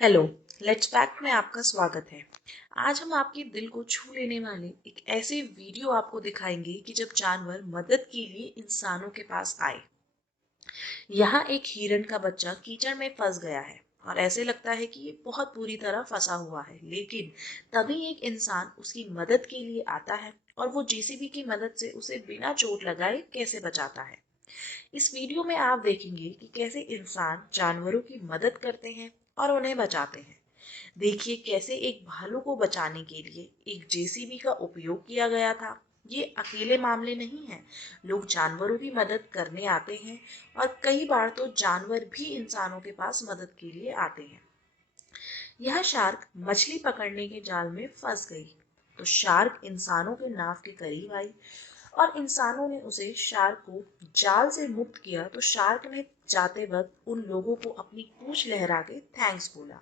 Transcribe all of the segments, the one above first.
Hello. Let's fact में आपका स्वागत है। आज हम आपके दिल को छू लेने वाले एक ऐसे वीडियो आपको दिखाएंगे कि जब जानवर मदद के लिए इंसानों के पास आए। यहाँ एक हिरन का बच्चा कीचड़ में फंस गया है और ऐसे लगता है कि ये बहुत बुरी तरह फंसा हुआ है, लेकिन तभी एक इंसान उसकी मदद के लिए आता है और वो जेसीबी की मदद से उसे बिना चोट लगाए कैसे बचाता है। इस वीडियो में आप देखेंगे कि कैसे इंसान जानवरों की मदद करते हैं और उन्हें बचाते हैं। देखिए कैसे एक भालू को बचाने के लिए एक जेसीबी का उपयोग किया गया था। ये अकेले मामले नहीं है, लोग जानवरों की मदद करने आते हैं और कई बार तो जानवर भी इंसानों के पास मदद के लिए आते हैं। यह शार्क मछली पकड़ने के जाल में फंस गई तो शार्क इंसानों के नाव के करीब आई और इंसानों ने उसे शार्क को जाल से मुक्त किया तो शार्क ने जाते वक्त उन लोगों को अपनी पूंछ लहरा के थैंक्स बोला।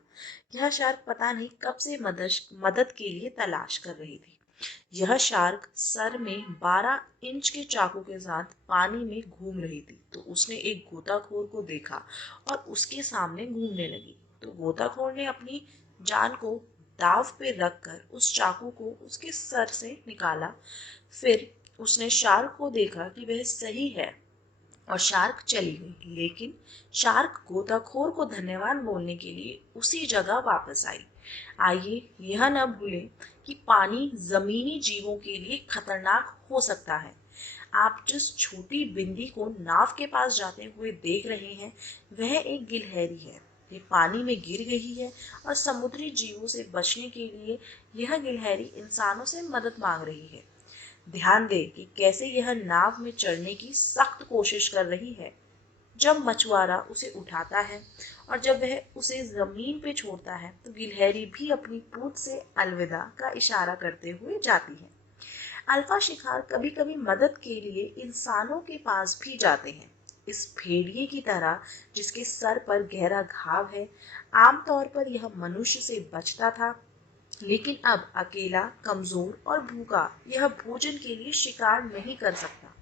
यह शार्क पता नहीं कब से मदद के लिए तलाश कर रही थी। यह शार्क सर में 12 इंच के चाकू के साथ पानी में घूम रही थी तो उसने एक गोताखोर को देखा और उसके सामने घूमने लगी। तो गोताखोर ने अपनी जान को दांव पे रखकर उस चाकू को उसके सर से निकाला। फिर उसने शार्क को देखा कि वह सही है और शार्क चली गई, लेकिन शार्क गोताखोर को धन्यवाद बोलने के लिए उसी जगह वापस आई। आइए यह न भूलें कि पानी जमीनी जीवों के लिए खतरनाक हो सकता है। आप जिस छोटी बिंदी को नाव के पास जाते हुए देख रहे हैं वह एक गिलहरी है। ये पानी में गिर गई है और समुद्री जीवों से बचने के लिए यह गिलहरी इंसानों से मदद मांग रही है। ध्यान दें कि कैसे यह नाव में चढ़ने की सख्त कोशिश कर रही है। जब मछुआरा उसे उठाता है और जब वह उसे जमीन पे छोड़ता है तो गिलहरी भी अपनी पूंछ से अलविदा का इशारा करते हुए जाती है। अल्फा शिकार कभी कभी मदद के लिए इंसानों के पास भी जाते हैं। इस भेड़िए की तरह जिसके सर पर गहरा घाव है, आमतौर पर यह मनुष्य से बचता था, लेकिन अब अकेला, कमजोर और भूखा यह भोजन के लिए शिकार नहीं कर सकता।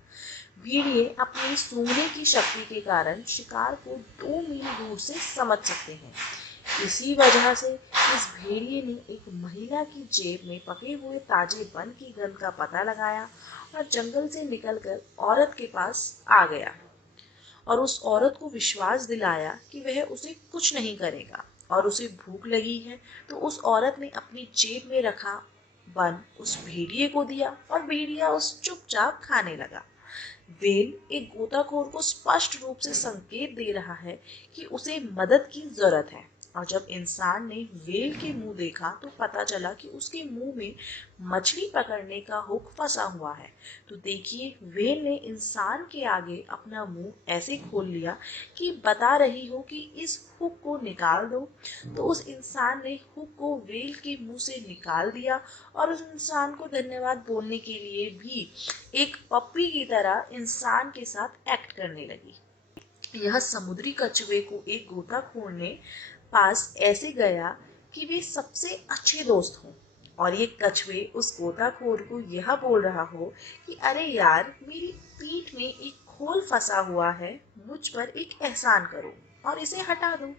भेड़िए अपनी सूंघने की शक्ति के कारण शिकार को 2 मील दूर से समझ सकते हैं। इसी वजह से इस भेड़िए ने एक महिला की जेब में पके हुए ताजे बन की गंध का पता लगाया और जंगल से निकलकर औरत के पास आ गया और उस औरत को विश्वास दिलाया कि वह उसे कुछ नहीं करेगा और उसे भूख लगी है तो उस औरत ने अपनी जेब में रखा बन उस भेड़िए को दिया और भेड़िया उस चुपचाप खाने लगा। वेल एक गोताखोर को स्पष्ट रूप से संकेत दे रहा है कि उसे मदद की जरूरत है और जब इंसान ने वेल के मुंह देखा तो पता चला कि उसके मुंह में मछली पकड़ने का हुक फंसा हुआ है। तो देखिए वेल ने इंसान के आगे अपना मुंह ऐसे खोल लिया कि बता रही हो कि इस हुक को निकाल दो। तो उस इंसान ने हुक को वेल के मुंह से निकाल दिया और उस इंसान को धन्यवाद बोलने के लिए भी एक पप्पी की तरह इंसान के साथ एक्ट करने लगी। यह समुद्री कछुए को एक गोताखोर ने पास ऐसे गया कि वे सबसे अच्छे दोस्त हों और ये कछुए उस गोताखोर को यह बोल रहा हो कि अरे यार, मेरी पीठ में एक खोल फंसा हुआ है, मुझ पर एक एहसान करो और इसे हटा दो।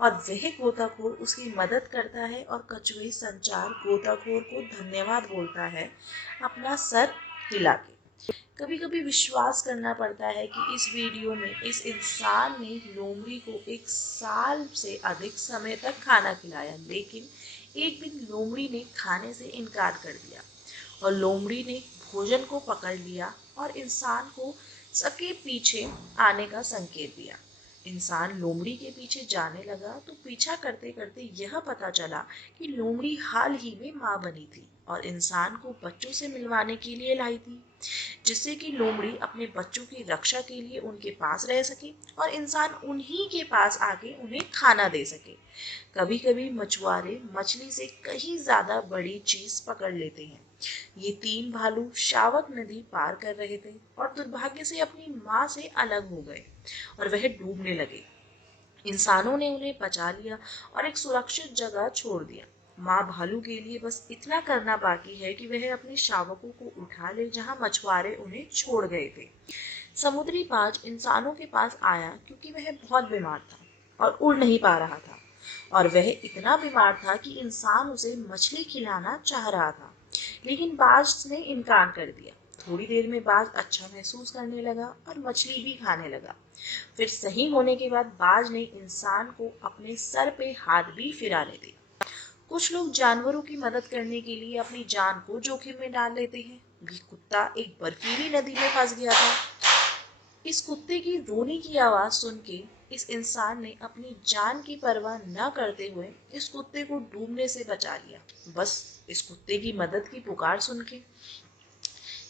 और वह गोताखोर उसकी मदद करता है और कछुए संचार गोताखोर को धन्यवाद बोलता है अपना सर हिला के। कभी कभी विश्वास करना पड़ता है कि इस वीडियो में इस इंसान ने लोमड़ी को 1 साल से अधिक समय तक खाना खिलाया, लेकिन एक दिन लोमड़ी ने खाने से इनकार कर दिया और लोमड़ी ने भोजन को पकड़ लिया और इंसान को सबके पीछे आने का संकेत दिया। इंसान लोमड़ी के पीछे जाने लगा तो पीछा करते करते यह पता चला कि लोमड़ी हाल ही में माँ बनी थी और इंसान को बच्चों से मिलवाने के लिए लाई थी, जिससे कि लोमड़ी अपने बच्चों की रक्षा के लिए उनके पास रह सके और इंसान उन्हीं के पास आके उन्हें खाना दे सके। कभी कभी मछुआरे मछली से कहीं ज्यादा बड़ी चीज पकड़ लेते हैं। ये 3 भालू शावक नदी पार कर रहे थे और दुर्भाग्य से अपनी माँ से अलग हो गए और वह डूबने लगे। इंसानों ने उन्हें बचा लिया और एक सुरक्षित जगह छोड़ दिया। माँ भालू के लिए बस इतना करना बाकी है कि वह अपने शावकों को उठा ले जहाँ मछुआरे उन्हें छोड़ गए थे। समुद्री बाज इंसानों के पास आया क्योंकि वह बहुत बीमार था और उड़ नहीं पा रहा था। और वह इतना बीमार था कि इंसान उसे मछली खिलाना चाह रहा था, लेकिन बाज ने इनकार कर दिया। थोड़ी देर में बाज अच्छा महसूस करने लगा और मछली भी खाने लगा। फिर सही होने के बाद बाज ने इंसान को अपने सर पे हाथ भी फिराने दिया। कुछ लोग जानवरों की मदद करने के लिए अपनी जान को जोखिम में डाल लेते हैं। भी कुत्ता एक बर्फीली नदी में फंस गया था। इस कुत्ते की रोने की आवाज सुन के इस इंसान ने अपनी जान की परवाह न करते हुए इस कुत्ते को डूबने से बचा लिया, बस इस कुत्ते की मदद की पुकार सुन के।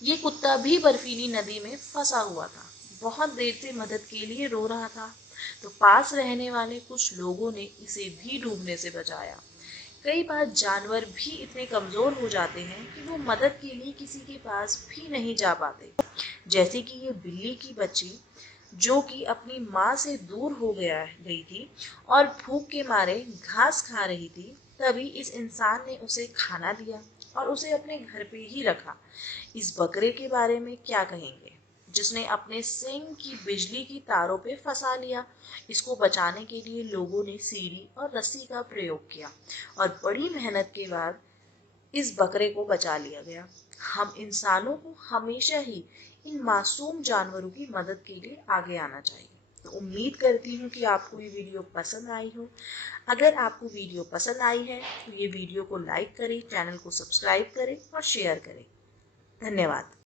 ये कुत्ता भी बर्फीली नदी में फंसा हुआ था, बहुत देर से मदद के लिए रो रहा था। तो पास रहने वाले कुछ लोगों ने इसे भी डूबने से बचाया। कई बार जानवर भी इतने कमजोर हो जाते हैं कि वो मदद के लिए किसी के पास भी नहीं जा पाते। जैसे कि ये बिल्ली की बच्ची जो कि अपनी माँ से दूर हो गई थी और भूख के मारे घास खा रही थी। तभी इस इंसान ने उसे खाना दिया और उसे अपने घर पे ही रखा। इस बकरे के बारे में क्या कहेंगे, जिसने अपने सींग की बिजली की तारों पे फंसा लिया। इसको बचाने के लिए लोगों ने सीढ़ी और रस्सी का प्रयोग किया और बड़ी मेहनत के बाद इस बकरे को बचा लिया गया। हम इंसानों को हमेशा ही इन मासूम जानवरों की मदद के लिए आगे आना चाहिए। तो उम्मीद करती हूँ कि आपको ये वीडियो पसंद आई हो। अगर आपको वीडियो पसंद आई है तो ये वीडियो को लाइक करें, चैनल को सब्सक्राइब करें और शेयर करें। धन्यवाद।